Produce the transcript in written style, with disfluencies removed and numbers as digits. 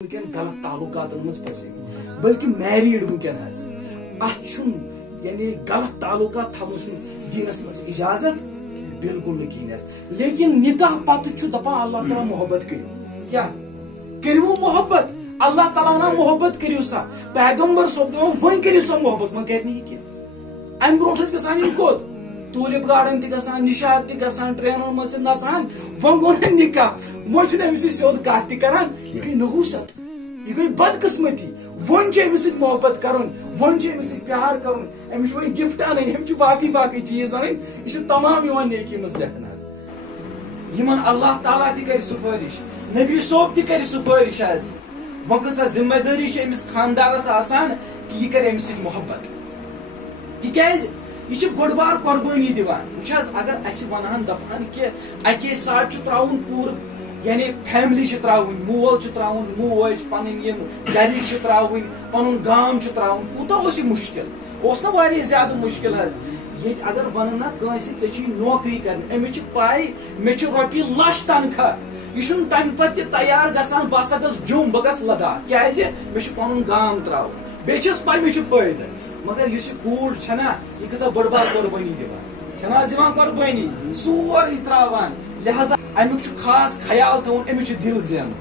غلط تعلقات مز پھسے بلکہ میریڈ ونکس اتھ یعنی غلط تعلقات تھوس دینس مز اجازت بالکل نکینس لیکن نکاح پتہ دپان اللہ تعالیٰ محبت کرو کیا کرو محبت اللہ تعالیٰ نا محبت کرو سا پیغمبر صاحب ون کرو سا محبت وہ کر کی ام برو گسان کوت ٹولپ گارڈن تہ گسان نشاد تہ گسان ٹرینن مز نژان وہ گو نکاح وہ امس سیود کت تہ کران یہ گئی نحوست یہ گئی بد قسمتی ون امس محبت کرن ون امس پیار کرن امس وہ گفٹ ان ہم باقی باقی چیز ان یہ تمام نیکی مز لکھنس یمن اللہ تعالیٰ تہ کر سفارش نبی صاحب تہ کر سفارش آز وہ کسا ذمہ داری امس خاندارس آسان کہ یہ کر امس محبت تکیاز یہ بڑ بار قربانی دیوان وچھس اگر اس ونہن دپان کہ اکی ساتھ تراؤن پور یعنی فیملی تراؤن مول تراؤن موج پن گرک تراؤن پن گام تراؤن کوتاہ اس مشکل اس نا واریاہ زیادہ مشکل حظ یہ اگر ون نا کنس ژے نوکری کرن امس پائی مے رۄپیہِ لچھ تنخواہ یہ تمہ پتہ تیار گژھان بہ ہسا گژھٕ جوم بہ گژھٕ لداخ کیازِ مے پن گام تراؤن بیس پہ مے فائدہ مگر اس کوڑ چھنا یہ گژھا بڑ بار قربانی دِوان چھنا دِوان قربانی سورُے تراوان لہذا امیُک چھُ خاص خیال تھاوُن أمِس چھُ دِل زینُن